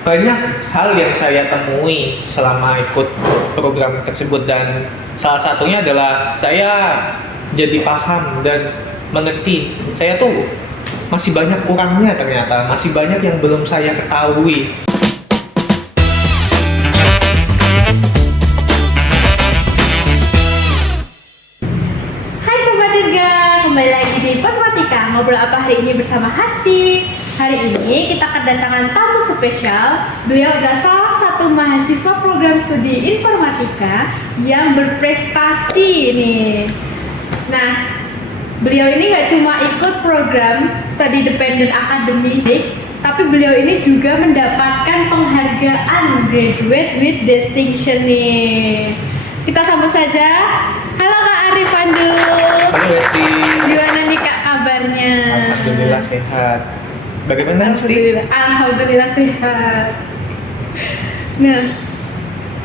Banyak hal yang saya temui selama ikut program tersebut dan salah satunya adalah saya jadi paham dan mengerti. Saya tuh masih banyak kurangnya ternyata, masih banyak yang belum saya ketahui. Hai Sobat Dirga, kembali lagi di Podmatika. Ngobrol apa hari ini bersama Hasti. Hari ini kita kedatangan tamu spesial. Beliau adalah salah satu mahasiswa program studi informatika yang berprestasi nih. Nah, beliau ini nggak cuma ikut program Study Dependent Academy, tapi beliau ini juga mendapatkan penghargaan Graduate with Distinction nih. Kita sambut saja. Halo Kak Arif Pandu. Halo Hesti. Gimana nih Kak kabarnya? Alhamdulillah sehat. Bagaimana Hesti? Alhamdulillah sehat. Nah,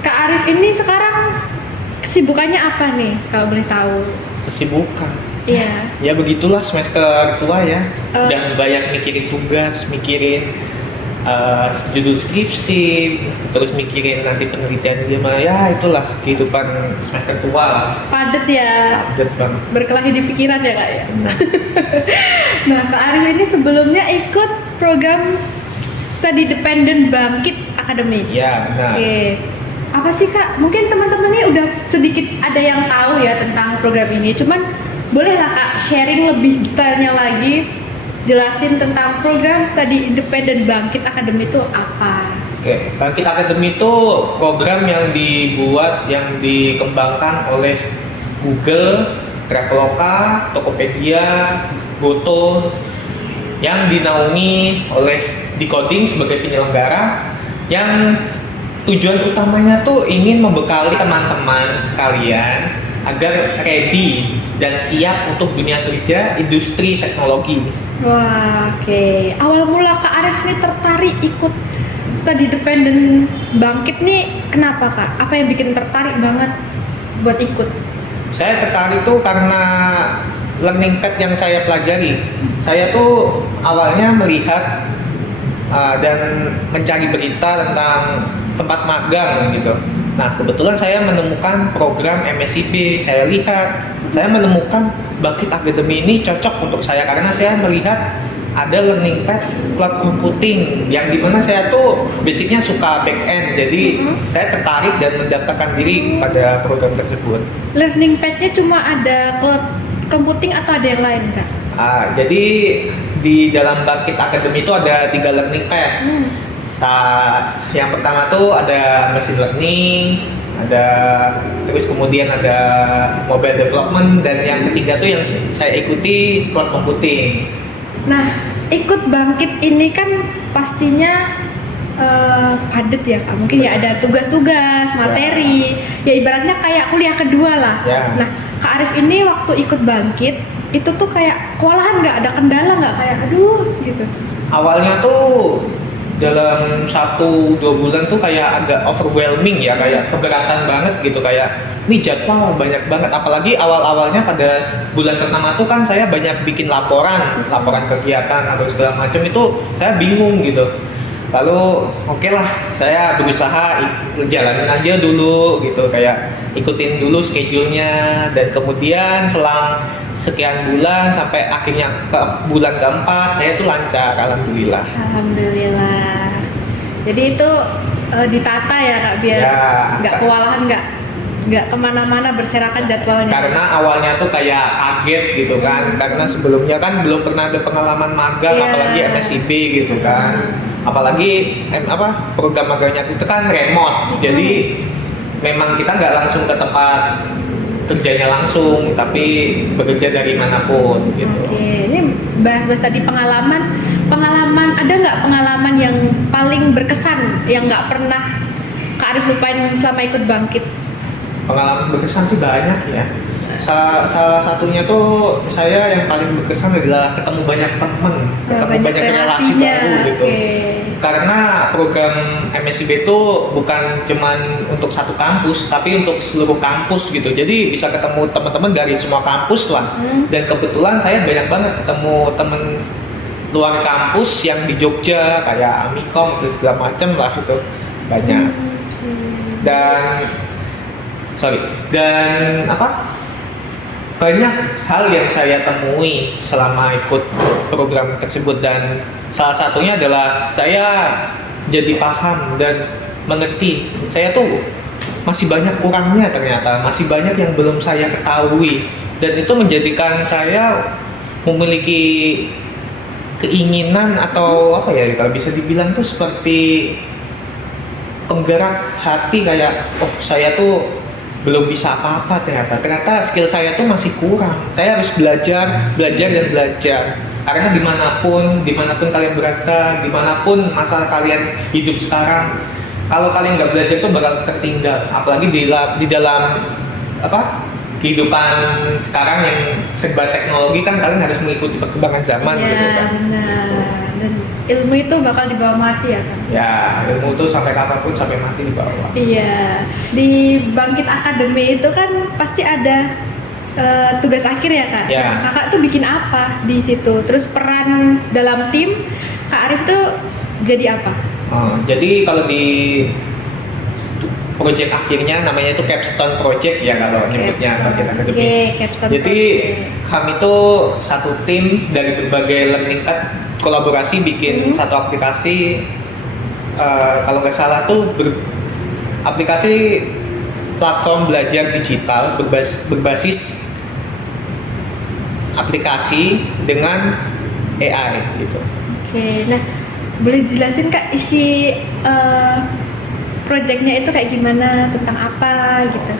Kak Arif ini sekarang kesibukannya apa nih kalau boleh tahu? Kesibukan. Iya. Ya begitulah semester tua ya. Oh. Dan banyak mikirin tugas, mikirin judul skripsi, terus mikirin nanti penelitian gimana. Ya itulah kehidupan semester tua. Padet ya. Padat banget. Berkelahi di pikiran ya Kak ya. Nah, Kak Arif ini sebelumnya ikut program Study Dependent Bangkit Academy. Ya benar. Oke. Apa sih Kak? Mungkin teman-teman ini udah sedikit ada yang tahu ya tentang program ini. Cuman bolehlah Kak sharing lebih detailnya lagi, jelasin tentang program Study Independent Bangkit Academy itu apa? Oke, Bangkit Academy itu program yang dibuat, yang dikembangkan oleh Google, Traveloka, Tokopedia, Goto, yang dinaungi oleh Decoding sebagai penyelenggara, yang tujuan utamanya tuh ingin membekali teman-teman sekalian agar ready dan siap untuk dunia kerja industri teknologi. Wah, oke. Awal mula Kak Arif nih tertarik ikut Study Dependent Bangkit nih kenapa Kak? Apa yang bikin tertarik banget buat ikut? Saya tertarik tuh karena learning path yang saya pelajari. Saya tuh awalnya melihat dan mencari berita tentang tempat magang gitu. Nah, kebetulan saya menemukan program MSIP. Saya lihat, saya menemukan Bangkit Academy ini cocok untuk saya karena saya melihat ada learning path cloud computing yang dimana saya tuh basicnya suka back end. Jadi saya tertarik dan mendaftarkan diri pada program tersebut. Learning path-nya cuma ada cloud computing atau ada yang lain Kak? Jadi di dalam Bangkit Academy itu ada 3 learning path. Yang pertama tuh ada machine learning, terus kemudian ada mobile development, dan yang ketiga tuh yang saya ikuti cloud computing. Nah, ikut Bangkit ini kan pastinya padat ya Kak. Mungkin ya ada tugas-tugas, materi. Ya ibaratnya kayak kuliah kedua lah. Ya. Nah, Kak Arif ini waktu ikut Bangkit itu tuh kayak kewalahan nggak? Ada kendala nggak? Kayak aduh gitu. Awalnya tuh dalam 1-2 bulan tuh kayak agak overwhelming ya, kayak keberatan banget gitu, kayak ini jadwal banyak banget, apalagi awal-awalnya pada bulan pertama tuh kan saya banyak bikin laporan kegiatan atau segala macam, itu saya bingung gitu. Lalu oke lah, saya berusaha jalanin aja dulu gitu, kayak ikutin dulu schedule-nya, dan kemudian selang sekian bulan sampai akhirnya ke bulan keempat saya tuh lancar, alhamdulillah. Alhamdulillah. Jadi itu ditata ya Kak biar Ya, nggak kewalahan, nggak kemana-mana berserakan jadwalnya. Karena awalnya tuh kayak kaget gitu kan, karena sebelumnya kan belum pernah ada pengalaman magang, Iya. apalagi MSIB gitu kan, apalagi program magangnya itu kan remote, jadi memang kita nggak langsung ke tempat kerjanya langsung, tapi bekerja dari manapun gitu. Oke, ini bahas-bahas tadi pengalaman ada nggak pengalaman yang paling berkesan yang nggak pernah Kak Arif lupain selama ikut Bangkit? Pengalaman berkesan sih banyak ya. Salah satunya tuh saya yang paling berkesan adalah ketemu banyak temen, ketemu banyak relasi baru gitu. Okay. Karena program MSIB itu bukan cuman untuk satu kampus, tapi untuk seluruh kampus gitu. Jadi bisa ketemu teman-teman dari semua kampus lah. Dan kebetulan saya banyak banget ketemu temen luar kampus yang di Jogja kayak Amikom dan segala macem lah itu banyak. Dan banyak hal yang saya temui selama ikut program tersebut, dan salah satunya adalah saya jadi paham dan mengerti saya tuh masih banyak kurangnya, ternyata masih banyak yang belum saya ketahui, dan itu menjadikan saya memiliki keinginan atau apa ya, kalau bisa dibilang tuh seperti penggerak hati, kayak saya tuh belum bisa apa-apa, ternyata skill saya tuh masih kurang, saya harus belajar dan belajar, karena dimanapun kalian berada, dimanapun masa kalian hidup sekarang, kalau kalian nggak belajar tuh bakal tertinggal, apalagi di dalam kehidupan sekarang yang serba teknologi kan, kalian harus mengikuti perkembangan zaman gitu kan. Benar. Dan ilmu itu bakal dibawa mati ya kan? Ya, ilmu tuh sampai kapanpun, sampai mati dibawa. Iya. Di Bangkit Academy itu kan pasti ada tugas akhir ya kak. Ya. Nah, kakak tuh bikin apa di situ? Terus peran dalam tim Kak Arif tuh jadi apa? Jadi kalau di project akhirnya namanya itu capstone project ya kalau nyebutnya Bangkit Academy. Capstone Jadi project. kami tuh satu tim dari berbagai learning path kolaborasi bikin satu aplikasi, kalau nggak salah tuh aplikasi platform belajar digital berbasis aplikasi dengan AI gitu. Oke, nah boleh jelasin kak isi projectnya itu kayak gimana, tentang apa gitu?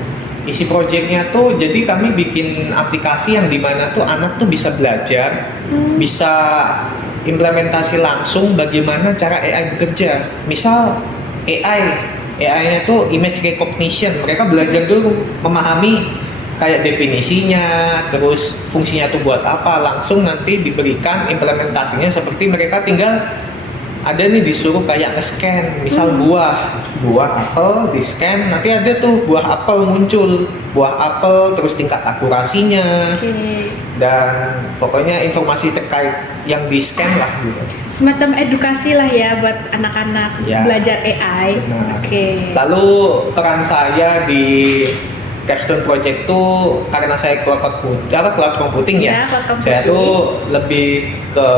Isi projectnya tuh, jadi kami bikin aplikasi yang dimana tuh anak tuh bisa belajar, bisa implementasi langsung bagaimana cara AI bekerja. Misal AI-nya tuh image recognition, mereka belajar dulu memahami kayak definisinya, terus fungsinya tuh buat apa, langsung nanti diberikan implementasinya seperti mereka tinggal ada nih disuruh kayak nge-scan, misal buah apel di-scan, nanti ada tuh buah apel muncul, buah apel terus tingkat akurasinya, dan pokoknya informasi terkait yang di-scan lah gitu. Semacam edukasi lah ya buat anak-anak belajar AI. Lalu peran saya di Capstone Project tuh karena saya cloud computing ya, saya tuh lebih ke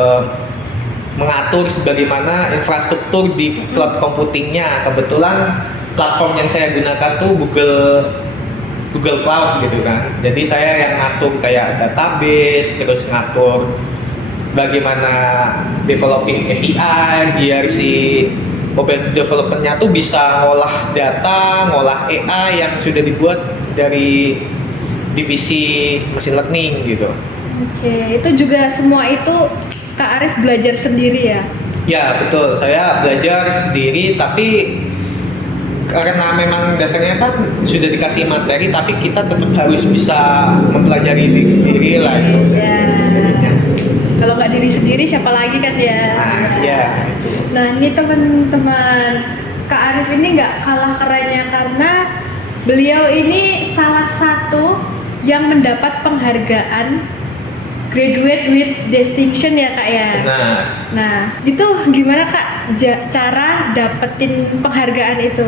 mengatur sebagaimana infrastruktur di cloud computingnya. Kebetulan platform yang saya gunakan tuh Google Cloud gitu kan. Jadi saya yang ngatur kayak database, terus ngatur bagaimana developing API biar si mobile developernya tuh bisa ngolah data, ngolah AI yang sudah dibuat dari divisi machine learning gitu. Itu juga semua itu Kak Arif belajar sendiri ya? Ya betul, saya belajar sendiri, tapi karena memang dasarnya kan sudah dikasih materi, tapi kita tetap harus bisa mempelajari diri sendiri lah itu. Kalau nggak diri sendiri siapa lagi kan ya? Itu. Nah ini teman-teman, Kak Arif ini nggak kalah kerennya karena beliau ini salah satu yang mendapat penghargaan Graduate with Distinction ya kak ya. Nah, itu gimana kak cara dapetin penghargaan itu?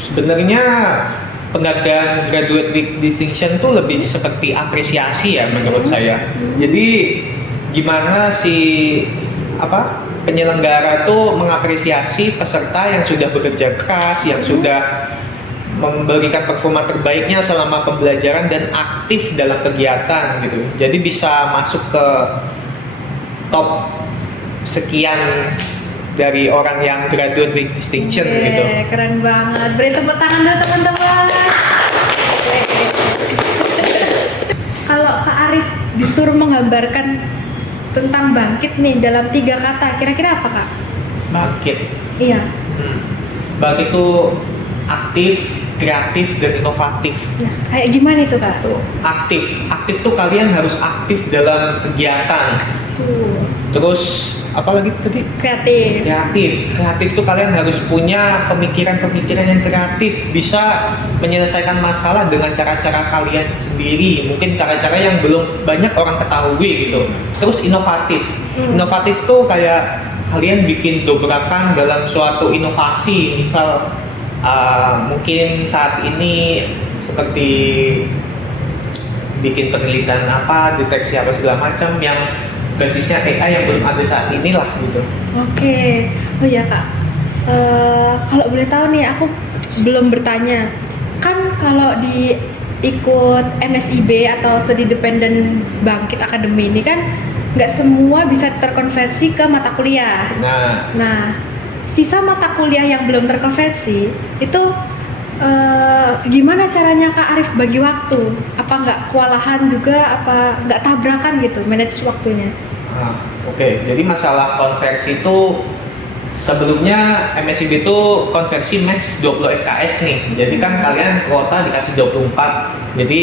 Sebenarnya penghargaan Graduate with Distinction tuh lebih seperti apresiasi ya menurut saya. Jadi gimana penyelenggara tuh mengapresiasi peserta yang sudah bekerja keras, yang sudah memberikan performa terbaiknya selama pembelajaran dan aktif dalam kegiatan gitu. Jadi bisa masuk ke top sekian dari orang yang graduate with distinction gitu. Keren banget. Beri tepuk tangan dulu teman-teman. Kalau Kak Arif disuruh menggambarkan tentang Bangkit nih dalam 3 kata, kira-kira apa kak? Bangkit. Iya. Bangkit tuh aktif, kreatif, dan inovatif. Nah, kayak gimana itu kak? Aktif tuh kalian harus aktif dalam kegiatan. Terus apalagi tadi? Kreatif tuh kalian harus punya pemikiran yang kreatif, bisa menyelesaikan masalah dengan cara-cara kalian sendiri, mungkin cara-cara yang belum banyak orang ketahui gitu. Terus inovatif Inovatif tuh kayak kalian bikin dobrakan dalam suatu inovasi, misal mungkin saat ini seperti bikin penelitian apa, deteksi apa segala macam yang basisnya AI yang belum ada saat ini lah gitu. Oke. Oh iya Kak, kalau boleh tahu nih, aku belum bertanya. Kan kalau di ikut MSIB atau Studi Dependent Bangkit Academy ini kan nggak semua bisa terkonversi ke mata kuliah. Nah, sisa mata kuliah yang belum terkonversi itu gimana caranya Kak Arif bagi waktu? Apa nggak kewalahan juga? Apa nggak tabrakan gitu manage waktunya? Oke. Jadi masalah konversi itu sebelumnya MSIB itu konversi max 20 SKS nih. Jadi kan kalian kuota dikasih 24. Jadi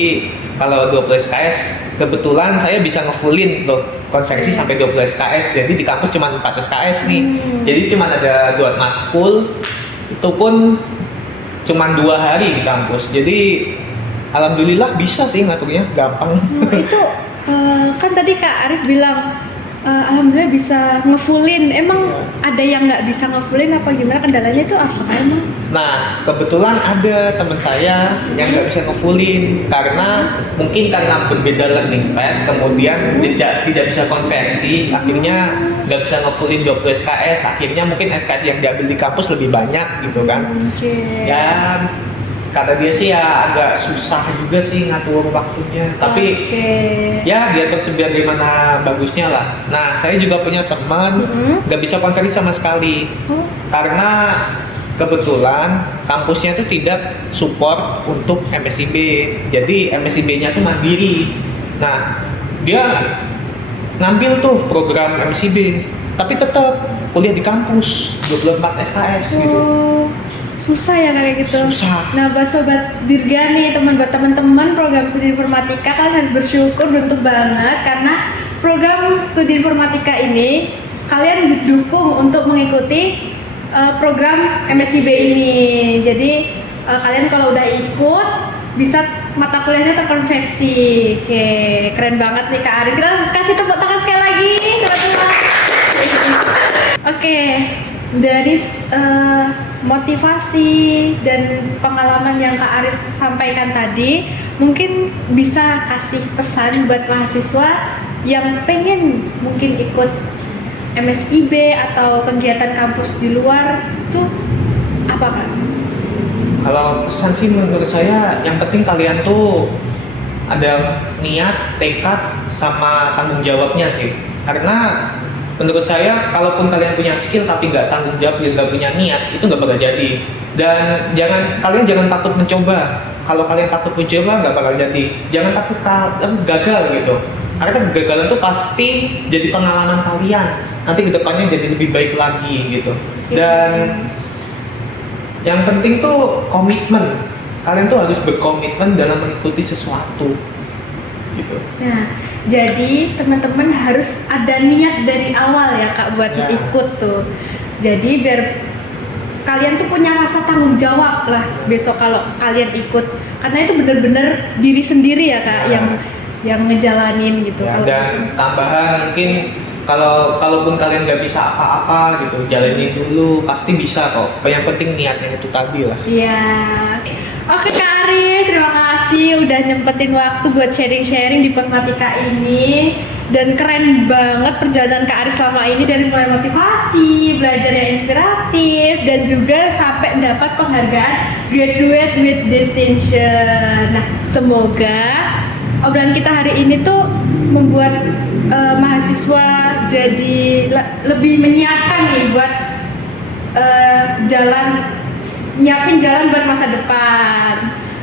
kalau 20 SKS kebetulan saya bisa ngefullin tuh konversi sampai 20 SKS. Jadi di kampus cuma 4 SKS nih. Jadi cuma ada 2 matkul. Itu pun cuma 2 hari di kampus. Jadi alhamdulillah bisa sih ngaturnya, gampang. Itu kan tadi Kak Arif bilang alhamdulillah bisa ngefullin. Emang ada yang nggak bisa ngefullin apa gimana, kendalanya itu apa emang? Nah, kebetulan ada teman saya yang nggak bisa ngefullin karena mungkin karena berbeda learning path, kemudian tidak bisa konversi, akhirnya nggak bisa ngefullin 20 SKS, akhirnya mungkin SKS yang diambil di kampus lebih banyak gitu kan. Ya, kata dia sih ya agak susah juga sih ngatur waktunya, tapi ya dia tersebar di mana bagusnya lah. Nah, saya juga punya teman nggak bisa konversi sama sekali karena kebetulan kampusnya tuh tidak support untuk MSIB. Jadi MSIB-nya tuh mandiri. Nah, dia ngambil tuh program MSIB, tapi tetap kuliah di kampus 24 SKS gitu. Susah ya kayak gitu. Susah. Nah, buat sobat Dirga nih, buat teman-teman program studi informatika, kalian harus bersyukur, beruntung banget karena program studi informatika ini kalian didukung untuk mengikuti program MSIB ini. Jadi kalian kalau udah ikut bisa mata kuliahnya terkonversi. Oke, keren banget nih Kak Arif. Kita kasih tepuk tangan sekali lagi. Oke, dari motivasi dan pengalaman yang Kak Arif sampaikan tadi, mungkin bisa kasih pesan buat mahasiswa yang pengen mungkin ikut MSIB atau kegiatan kampus di luar tuh apa Kak? Kalau pesan sih menurut saya yang penting kalian tuh ada niat, tekad, sama tanggung jawabnya sih. Karena menurut saya kalaupun kalian punya skill tapi nggak tanggung jawab dan nggak punya niat, itu nggak bakal jadi. Dan kalian jangan takut mencoba. Kalau kalian takut mencoba nggak bakal jadi. Jangan takut gagal gitu. Karena kegagalan tuh pasti jadi pengalaman kalian. Nanti kedepannya jadi lebih baik lagi gitu. Dan yang penting tuh komitmen. Kalian tuh harus berkomitmen dalam mengikuti sesuatu gitu. Nah, jadi teman-teman harus ada niat dari awal ya Kak buat ikut tuh. Jadi biar kalian tuh punya rasa tanggung jawab lah besok kalau kalian ikut. Karena itu benar-benar diri sendiri ya Kak yang ngejalanin gitu. Ya, dan tambahan mungkin kalaupun kalian nggak bisa apa-apa gitu, jalanin dulu, pasti bisa kok. Yang penting niatnya itu tadi lah. Iya. Oke Kak Arif, terima kasih udah nyempetin waktu buat sharing-sharing di Permatika ini. Dan keren banget perjalanan Kak Arif selama ini, dari mulai motivasi, belajar yang inspiratif, dan juga sampai mendapat penghargaan Graduate with Distinction. Nah, semoga obrolan kita hari ini tuh membuat mahasiswa jadi lebih menyiapkan nih buat nyiapin jalan buat masa depan.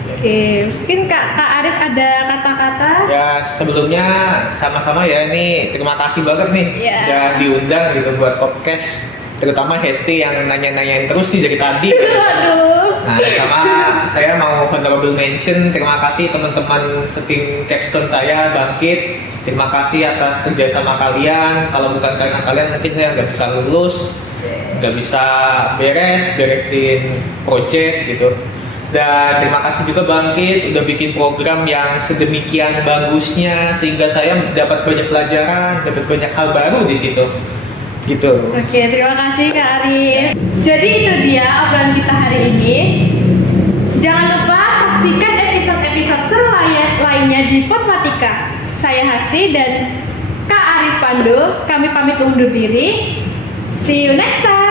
Oke, mungkin Kak Arif ada kata-kata? Ya, sebelumnya sama-sama ya, ini terima kasih banget nih udah diundang gitu buat podcast, terutama Hesti yang nanya-nanyain terus sih dari tadi. Aduh. Nah, sama saya mau honorable mention, terima kasih teman-teman setim capstone saya Bangkit. Terima kasih atas kerjasama kalian. Kalau bukan karena kalian mungkin saya nggak bisa lulus, nggak bisa beresin project gitu. Dan terima kasih juga Bangkit udah bikin program yang sedemikian bagusnya sehingga saya dapat banyak pelajaran, dapat banyak hal baru di situ. Gitu. Oke, terima kasih Kak Arif. Jadi itu dia obrolan kita hari ini. Jangan lupa saksikan episode-episode seru lainnya di Podmatika. Saya Hasti dan Kak Arif Pandu. Kami pamit undur diri. See you next time.